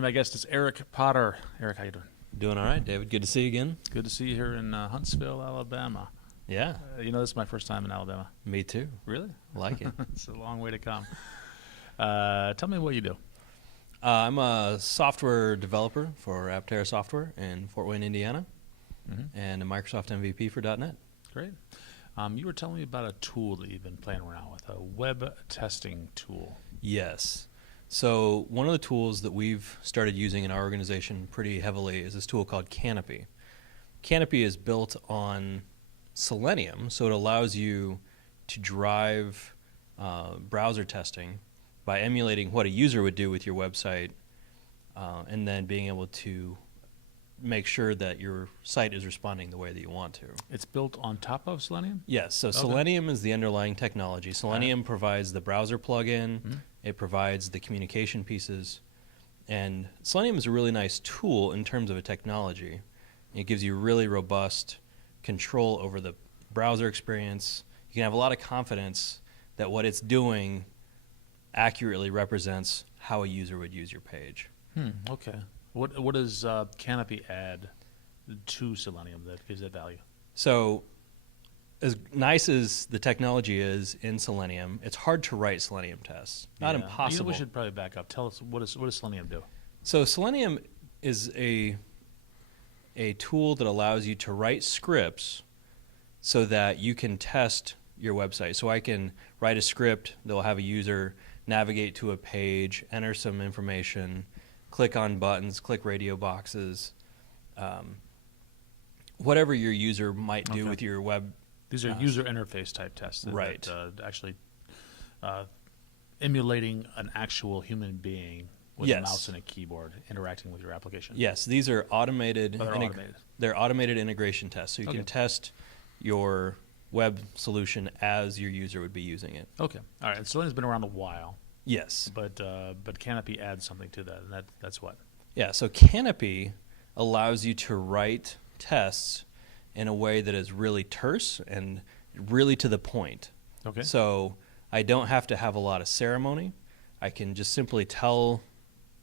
Today my guest is Eric Potter. Eric, how you doing? Doing all right, David. Good to see you again. Good to see you here in Huntsville, Alabama. Yeah. This is my first time in Alabama. Me too. Really? Like it. It's a long way to come. Tell me what you do. I'm a software developer for Aptera Software in Fort Wayne, Indiana, and a Microsoft MVP for .NET. Great. You were telling me about a tool that you've been playing around with, a web testing tool. Yes. So one of the tools that we've started using in our organization pretty heavily is this tool called Canopy. Canopy is built on Selenium, so it allows you to drive browser testing by emulating what a user would do with your website, and then being able to make sure that your site is responding the way that you want to. It's built on top of Selenium? Yes, so Selenium is the underlying technology. Selenium provides the browser plugin, it provides the communication pieces, and Selenium is a really nice tool in terms of a technology. It gives you really robust control over the browser experience. You can have a lot of confidence that what it's doing accurately represents how a user would use your page. Okay. What does Canopy add to Selenium that gives it value? So as nice as the technology is in Selenium, it's hard to write Selenium tests. Not impossible. We should probably back up. Tell us, what does Selenium do? So Selenium is a tool that allows you to write scripts so that you can test your website. So I can write a script that will have a user navigate to a page, enter some information, click on buttons, click radio boxes, whatever your user might do with your web. These are user interface type tests. Right. That, actually emulating an actual human being with a mouse and a keyboard interacting with your application. Yes, these are automated. They're automated. They're automated integration tests, so you can test your web solution as your user would be using it. Okay. All right. And Selenium's been around a while. Yes. But Canopy adds something to that, and that's what? Yeah, so Canopy allows you to write tests in a way that is really terse and really to the point. Okay. So I don't have to have a lot of ceremony. I can just simply tell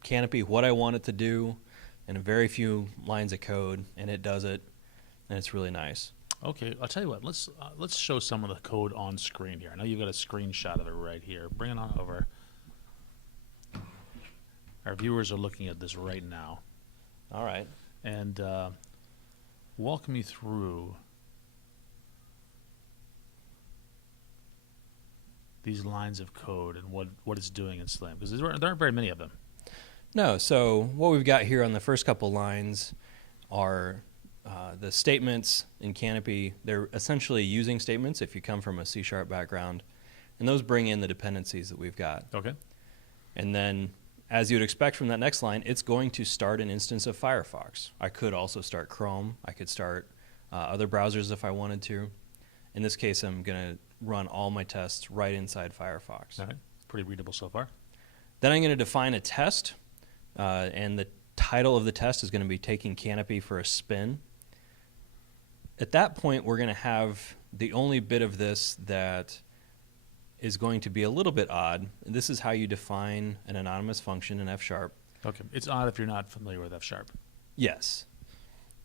Canopy what I want it to do in a very few lines of code, and it does it, and it's really nice. Okay, I'll tell you what. Let's show some of the code on screen here. I know you've got a screenshot of it right here. Bring it on over. Our viewers are looking at this right now. All right. And walk me through these lines of code and what it's doing in Selenium, because there aren't very many of them. No, so what we've got here on the first couple lines are the statements in Canopy. They're essentially using statements if you come from a C# background, and those bring in the dependencies that we've got. Okay. And then, as you'd expect from that next line, it's going to start an instance of Firefox. I could also start Chrome. I could start other browsers if I wanted to. In this case, I'm going to run all my tests right inside Firefox. All right. Pretty readable so far. Then I'm going to define a test, and the title of the test is going to be taking Canopy for a spin. At that point, we're going to have the only bit of this that is going to be a little bit odd. This is how you define an anonymous function in F#. Okay. It's odd if you're not familiar with F#. Yes.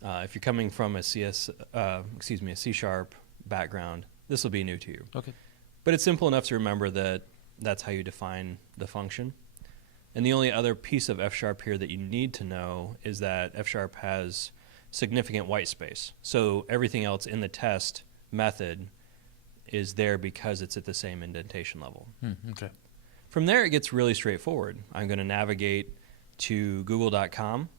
If you're coming from a C# background, this will be new to you. Okay. But it's simple enough to remember that that's how you define the function. And the only other piece of F# here that you need to know is that F# has significant white space. So everything else in the test method is there because it's at the same indentation level. Okay. From there, it gets really straightforward. I'm going to navigate to google.com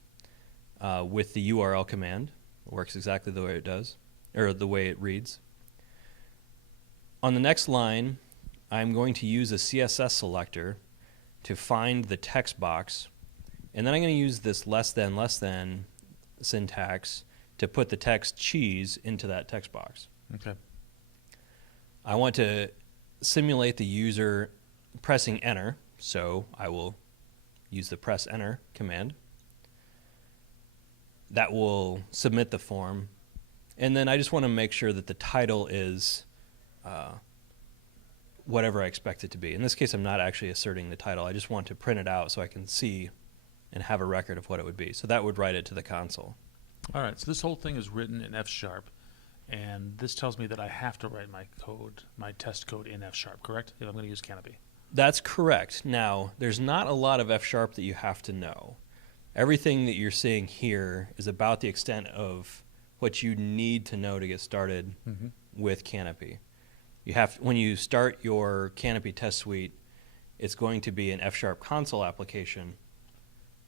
with the URL command. It works exactly the way it does, or the way it reads. On the next line, I'm going to use a CSS selector to find the text box, and then I'm going to use this less than syntax to put the text cheese into that text box. Okay. I want to simulate the user pressing enter, so I will use the press enter command. That will submit the form, and then I just want to make sure that the title is whatever I expect it to be. In this case, I'm not actually asserting the title. I just want to print it out so I can see and have a record of what it would be. So that would write it to the console. All right, so this whole thing is written in F#, and this tells me that I have to write my code, my test code in F#, correct? If I'm going to use Canopy. That's correct. Now, there's not a lot of F# that you have to know. Everything that you're seeing here is about the extent of what you need to know to get started with Canopy. When you start your Canopy test suite, it's going to be an F# console application,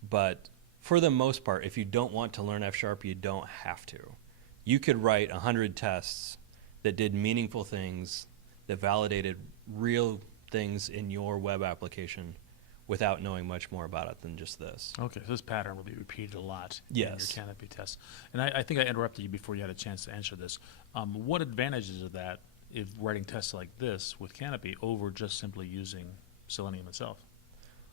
but for the most part, if you don't want to learn F#, you don't have to. You could write 100 tests that did meaningful things, that validated real things in your web application without knowing much more about it than just this. Okay, so this pattern will be repeated a lot Yes. in your Canopy tests. And I think I interrupted you before you had a chance to answer this. What advantages of that if writing tests like this with Canopy over just simply using Selenium itself?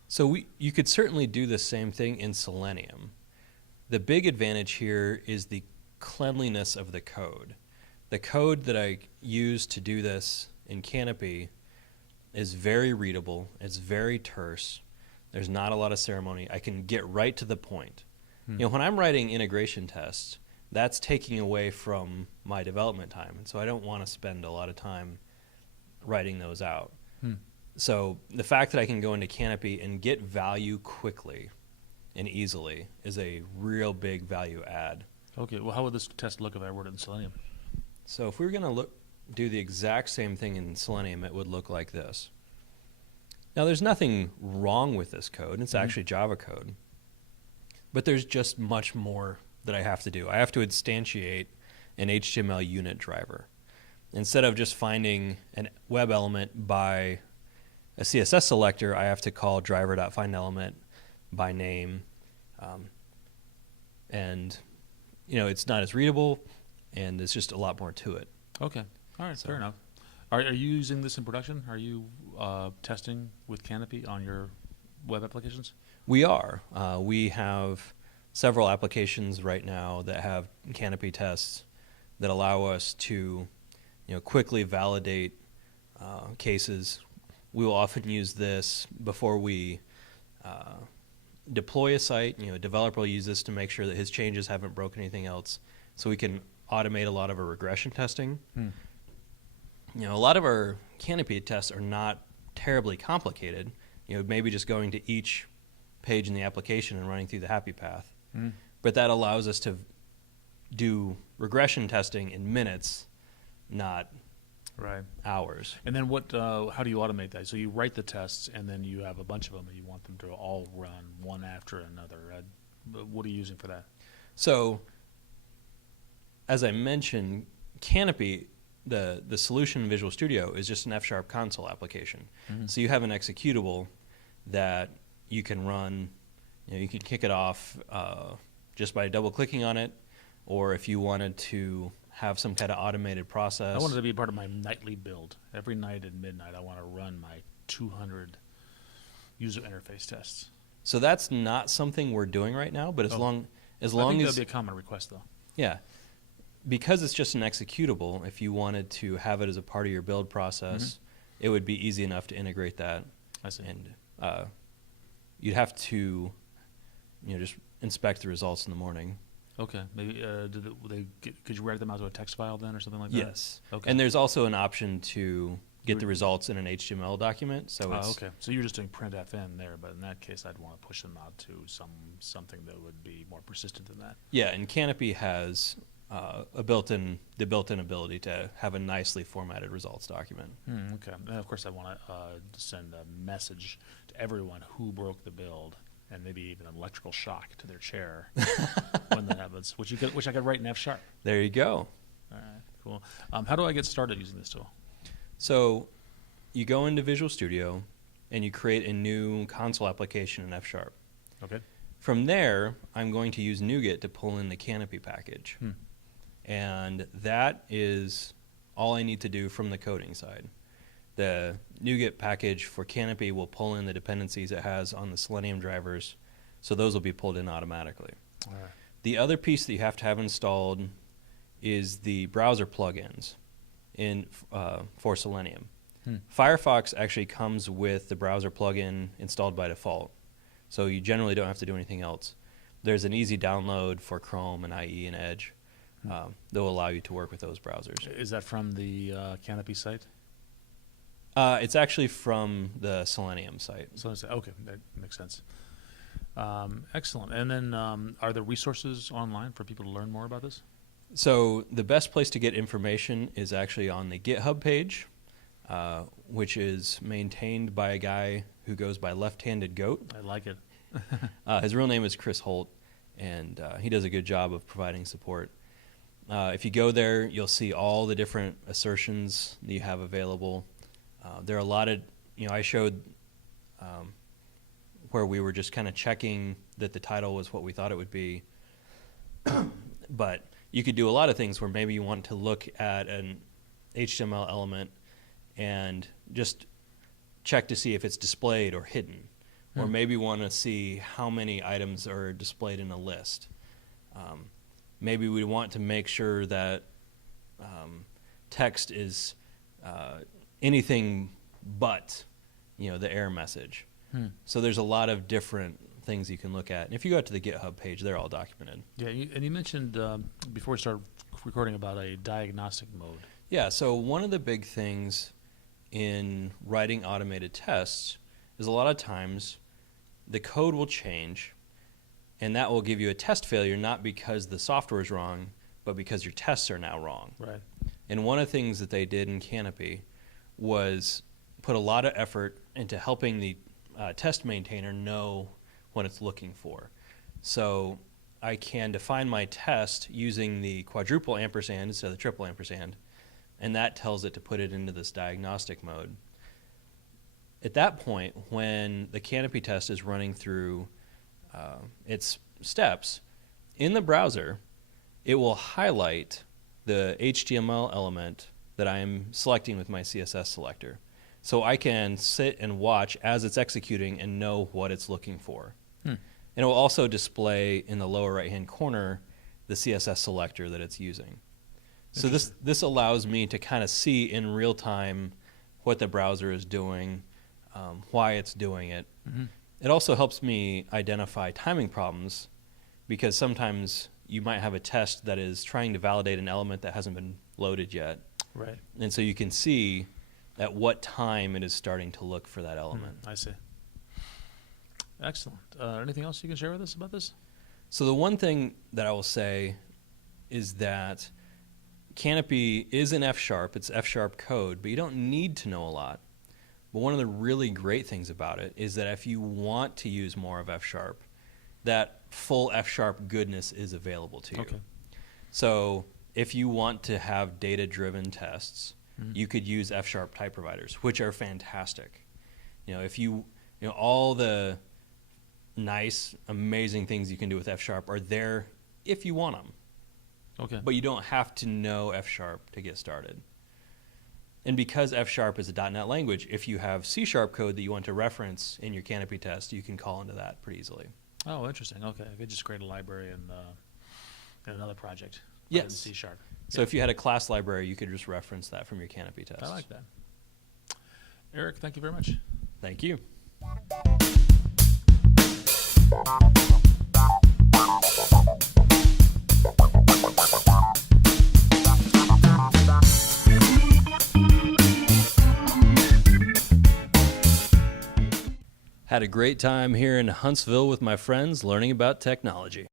So you could certainly do the same thing in Selenium. The big advantage here is the cleanliness of the code. The code that I use to do this in Canopy is very readable. It's very terse. There's not a lot of ceremony. I can get right to the point. You know, when I'm writing integration tests, that's taking away from my development time. And so I don't want to spend a lot of time writing those out. So the fact that I can go into Canopy and get value quickly and easily is a real big value add. Okay, well, how would this test look if I wrote it in Selenium? So if we were going to do the exact same thing in Selenium, it would look like this. Now, there's nothing wrong with this code. It's actually Java code. But there's just much more that I have to do. I have to instantiate an HTML unit driver. Instead of just finding a web element by a CSS selector, I have to call driver.findElement by name. And, you know, it's not as readable, and there's just a lot more to it. Okay, all right, fair enough. Are you using this in production? Are you testing with Canopy on your web applications? We are. We have several applications right now that have Canopy tests that allow us to, you know, quickly validate cases. We will often use this before we deploy a site. You know, a developer will use this to make sure that his changes haven't broken anything else, so we can automate a lot of our regression testing. You know, a lot of our Canopy tests are not terribly complicated. You know, maybe just going to each page in the application and running through the happy path. But that allows us to do regression testing in minutes, not hours. And then how do you automate that? So you write the tests, and then you have a bunch of them, and you want them to all run one after another. What are you using for that? So, as I mentioned, Canopy, the solution in Visual Studio is just an F# console application. So you have an executable that you can run. You know, you can kick it off just by double-clicking on it, or if you wanted to have some kind of automated process. I wanted to be part of my nightly build. Every night at midnight, I want to run my 200 user interface tests. So that's not something we're doing right now, but as long I think as that'd be a common request, though. Yeah, because it's just an executable. If you wanted to have it as a part of your build process, it would be easy enough to integrate that. I see. And you'd have to, you know, just inspect the results in the morning. Okay. Maybe could you write them out to a text file then, or something like that? Yes. Okay. And there's also an option to get the results in an HTML document. So it's okay. So you're just doing printfn there, but in that case, I'd want to push them out to something that would be more persistent than that. Yeah, and Canopy has the built-in ability to have a nicely formatted results document. Okay. And of course, I want to send a message to everyone who broke the build, and maybe even an electrical shock to their chair when that happens, which I could write in F#. There you go. All right, cool. How do I get started using this tool? So you go into Visual Studio, and you create a new console application in F#. Okay. From there, I'm going to use NuGet to pull in the Canopy package. And that is all I need to do from the coding side. The NuGet package for Canopy will pull in the dependencies it has on the Selenium drivers, so those will be pulled in automatically. All right. The other piece that you have to have installed is the browser plugins for Selenium. Firefox actually comes with the browser plugin installed by default. So you generally don't have to do anything else. There's an easy download for Chrome and IE and Edge that will allow you to work with those browsers. Is that from the Canopy site? It's actually from the Selenium site. So okay, that makes sense. Excellent. And then are there resources online for people to learn more about this? So the best place to get information is actually on the GitHub page, which is maintained by a guy who goes by Left-Handed Goat. I like it. His real name is Chris Holt, and he does a good job of providing support. If you go there, you'll see all the different assertions that you have available. There are a lot of, I showed where we were just kind of checking that the title was what we thought it would be. But you could do a lot of things where maybe you want to look at an HTML element and just check to see if it's displayed or hidden. Or maybe want to see how many items are displayed in a list. Maybe we want to make sure that text is anything but, the error message. So there's a lot of different things you can look at. And if you go out to the GitHub page, they're all documented. Yeah, and you mentioned before we started recording about a diagnostic mode. Yeah, so one of the big things in writing automated tests is a lot of times the code will change, and that will give you a test failure, not because the software is wrong, but because your tests are now wrong. Right. And one of the things that they did in Canopy was put a lot of effort into helping the test maintainer know what it's looking for. So I can define my test using the quadruple ampersand instead of the triple ampersand, and that tells it to put it into this diagnostic mode. At that point, when the Canopy test is running through its steps, in the browser, it will highlight the HTML element that I'm selecting with my CSS selector. So I can sit and watch as it's executing and know what it's looking for. And it will also display in the lower right-hand corner the CSS selector that it's using. So this allows me to kind of see in real time what the browser is doing, why it's doing it. It also helps me identify timing problems, because sometimes you might have a test that is trying to validate an element that hasn't been loaded yet. Right. And so you can see at what time it is starting to look for that element. I see. Excellent. Anything else you can share with us about this? So the one thing that I will say is that Canopy is in F#. It's F# code, but you don't need to know a lot. But one of the really great things about it is that if you want to use more of F#, that full F# goodness is available to you. Okay. So if you want to have data-driven tests, you could use F# type providers, which are fantastic. If all the nice, amazing things you can do with F# are there if you want them. Okay. But you don't have to know F# to get started. And because F# is a .NET language, if you have C# code that you want to reference in your Canopy test, you can call into that pretty easily. Oh, interesting. Okay. I could just create a library in another project. Yes. In C#. So if you had a class library, you could just reference that from your Canopy test. I like that. Eric, thank you very much. Thank you. Had a great time here in Huntsville with my friends learning about technology.